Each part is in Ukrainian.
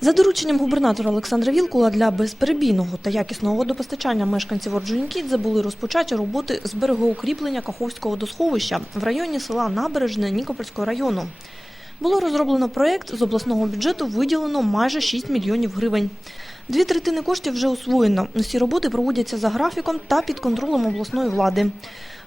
За дорученням губернатора Олександра Вілкула для безперебійного та якісного водопостачання мешканців Орджонікідзе були розпочаті роботи з берегоукріплення Каховського водосховища в районі села Набережне Нікопольського району. Було розроблено проєкт, з обласного бюджету виділено майже 6 мільйонів гривень. Дві третини коштів вже освоєно. Усі роботи проводяться за графіком та під контролем обласної влади.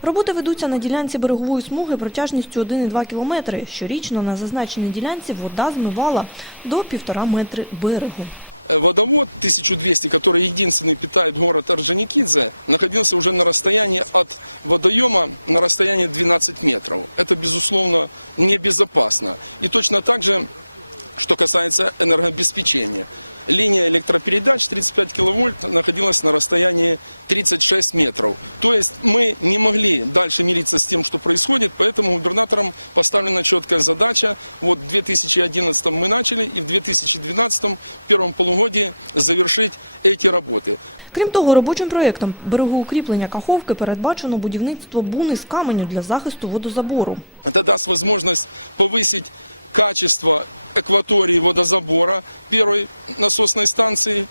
Роботи ведуться на ділянці берегової смуги протяжністю 1,2 кілометри. Щорічно на зазначеній ділянці вода змивала до півтора метри берегу. Э, Водовод 1200, который единственный питает город Орджоникидзе, находился уже на расстоянии от водоема на расстоянии 12 метров. Это, безусловно, небезопасно. И точно так же, что касается энергообеспечения. Линия электропередач 35 киловольт находилась на расстоянии 36 метров. То есть мы не могли дальше мириться с тем, что происходит, поэтому губернатором поставлена четкая задача. Вот в 2011 мы начали и в 2012 в первом полугодии завершить эти работы. Крім того, робочим проєктом берегоукріплення Каховки передбачено будівництво буни з каменю для захисту водозабору. Это даст возможность повысить качество экватории водозабора первой насосной станции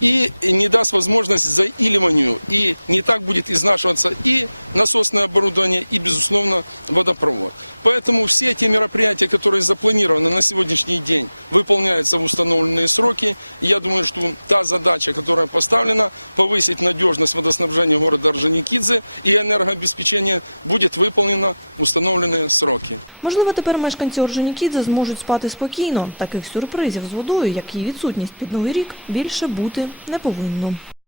и не даст возможность заиливанию, и не так будет изнашиваться и насосное оборудование, и, безусловно, водопровод. Поэтому все те мероприятия, которые запланированы на сегодняшний день, выполняются в установленные сроки. Я думаю, что та задача, которая поставлена, повысить надежность водоснабжения города Орджоникидзе и энергообеспечения, будет выполнена в установленные сроки. Можливо, тепер мешканці Орджонікідзе зможуть спати спокійно. Таких сюрпризів з водою, як її відсутність під новий рік, більше бути не повинно.